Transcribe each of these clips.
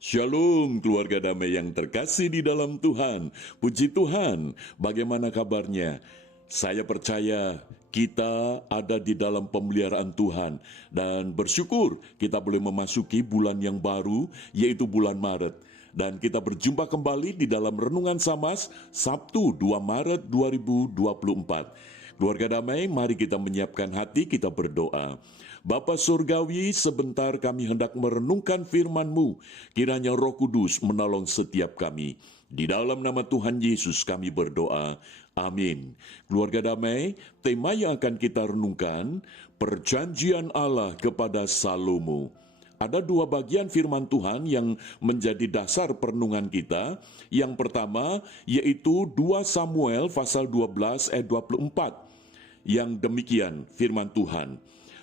Shalom keluarga damai yang terkasih di dalam Tuhan. Puji Tuhan, bagaimana kabarnya? Saya percaya kita ada di dalam pemeliharaan Tuhan dan bersyukur kita boleh memasuki bulan yang baru, yaitu bulan Maret. Dan kita berjumpa kembali di dalam Renungan Samas Sabtu 2 Maret 2024. Keluarga damai, mari kita menyiapkan hati, kita berdoa. Bapa Surgawi, sebentar kami hendak merenungkan firman-Mu. Kiranya Roh Kudus menolong setiap kami. Di dalam nama Tuhan Yesus kami berdoa. Amin. Keluarga damai, tema yang akan kita renungkan, perjanjian Allah kepada Salomo. Ada dua bagian firman Tuhan yang menjadi dasar perenungan kita. Yang pertama, yaitu 2 Samuel pasal 12 ayat 24. Yang demikian firman Tuhan.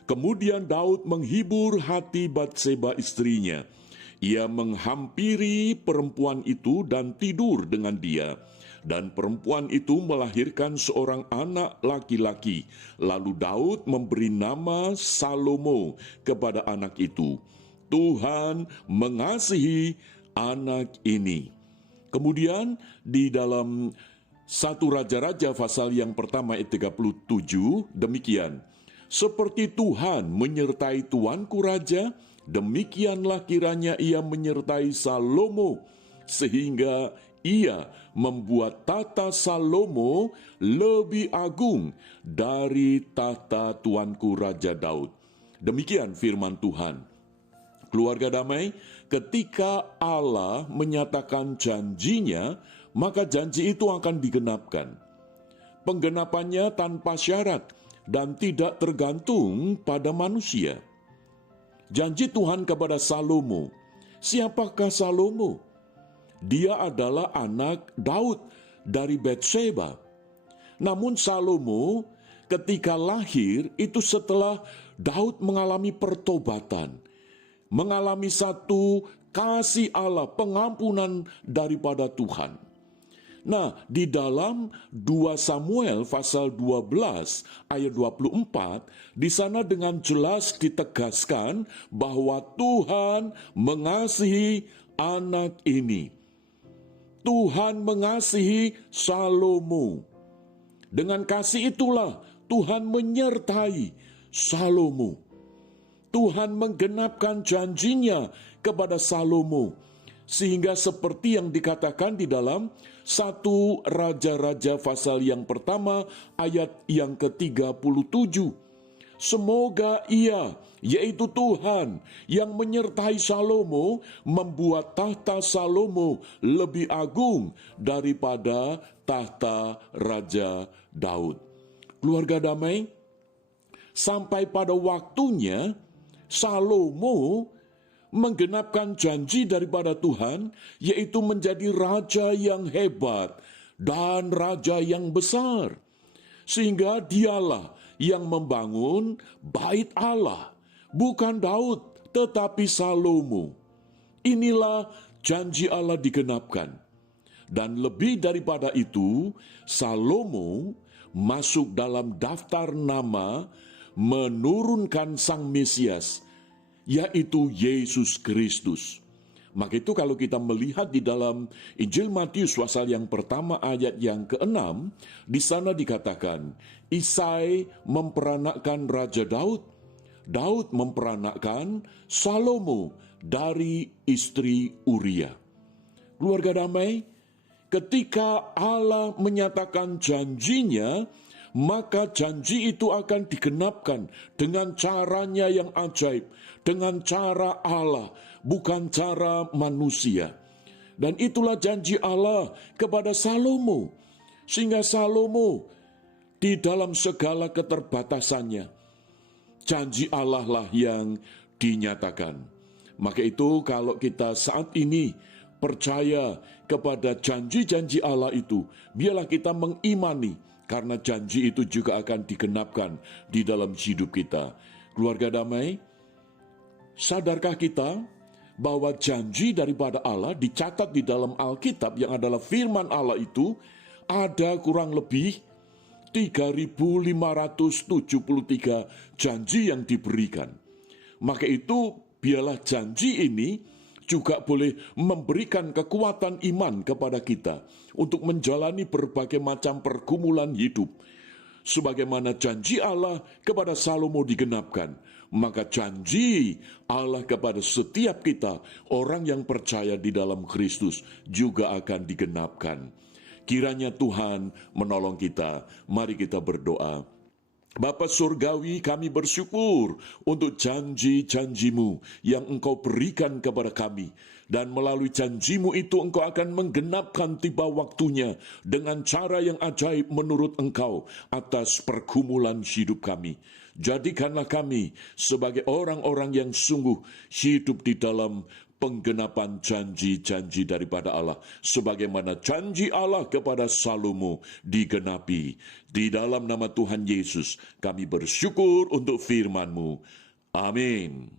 Kemudian Daud menghibur hati Batseba istrinya. Ia menghampiri perempuan itu dan tidur dengan dia. Dan perempuan itu melahirkan seorang anak laki-laki. Lalu Daud memberi nama Salomo kepada anak itu. Tuhan mengasihi anak ini. Kemudian di dalam 1 Raja-Raja pasal yang pertama ayat 37 demikian. Seperti Tuhan menyertai tuanku raja, demikianlah kiranya ia menyertai Salomo, sehingga ia membuat tata Salomo lebih agung dari tata tuanku Raja Daud. Demikian firman Tuhan. Keluarga damai, ketika Allah menyatakan janjinya, maka janji itu akan digenapkan. Penggenapannya tanpa syarat dan tidak tergantung pada manusia. Janji Tuhan kepada Salomo. Siapakah Salomo? Dia adalah anak Daud dari Batseba. Namun Salomo ketika lahir itu setelah Daud mengalami pertobatan, mengalami satu kasih Allah, pengampunan daripada Tuhan. Nah, di dalam 2 Samuel pasal 12 ayat 24, di sana dengan jelas ditegaskan bahwa Tuhan mengasihi anak ini. Tuhan mengasihi Salomo. Dengan kasih itulah Tuhan menyertai Salomo. Tuhan menggenapkan janjinya kepada Salomo, sehingga seperti yang dikatakan di dalam 1 Raja-Raja pasal yang pertama ayat yang ke-37. Semoga ia, yaitu Tuhan, yang menyertai Salomo, membuat tahta Salomo lebih agung daripada tahta Raja Daud. Keluarga damai, sampai pada waktunya Salomo menggenapkan janji daripada Tuhan, yaitu menjadi raja yang hebat dan raja yang besar. Sehingga dialah yang membangun bait Allah, bukan Daud, tetapi Salomo. Inilah janji Allah digenapkan. Dan lebih daripada itu, Salomo masuk dalam daftar nama menurunkan Sang Mesias, yaitu Yesus Kristus. Maka itu kalau kita melihat di dalam Injil Matius pasal yang pertama ayat yang ke-6, di sana dikatakan, Isai memperanakkan Raja Daud, Daud memperanakkan Salomo dari istri Uria. Keluarga damai, ketika Allah menyatakan janjinya, maka janji itu akan digenapkan dengan caranya yang ajaib, dengan cara Allah, bukan cara manusia. Dan itulah janji Allah kepada Salomo, sehingga Salomo di dalam segala keterbatasannya, janji Allah lah yang dinyatakan. Maka itu kalau kita saat ini percaya kepada janji-janji Allah itu, biarlah kita mengimani, karena janji itu juga akan digenapkan di dalam hidup kita. Keluarga damai, sadarkah kita bahwa janji daripada Allah dicatat di dalam Alkitab yang adalah firman Allah itu ada kurang lebih 3.573 janji yang diberikan. Maka itu biarlah janji ini juga boleh memberikan kekuatan iman kepada kita untuk menjalani berbagai macam pergumulan hidup. Sebagaimana janji Allah kepada Salomo digenapkan, maka janji Allah kepada setiap kita, orang yang percaya di dalam Kristus, juga akan digenapkan. Kiranya Tuhan menolong kita. Mari kita berdoa. Bapa Surgawi, kami bersyukur untuk janji-janji-Mu yang Engkau berikan kepada kami. Dan melalui janji-Mu itu Engkau akan menggenapkan tiba waktunya dengan cara yang ajaib menurut Engkau atas pergumulan hidup kami. Jadikanlah kami sebagai orang-orang yang sungguh hidup di dalam penggenapan janji-janji daripada Allah, sebagaimana janji Allah kepada Salomo digenapi. Di dalam nama Tuhan Yesus kami bersyukur untuk firman-Mu. Amin.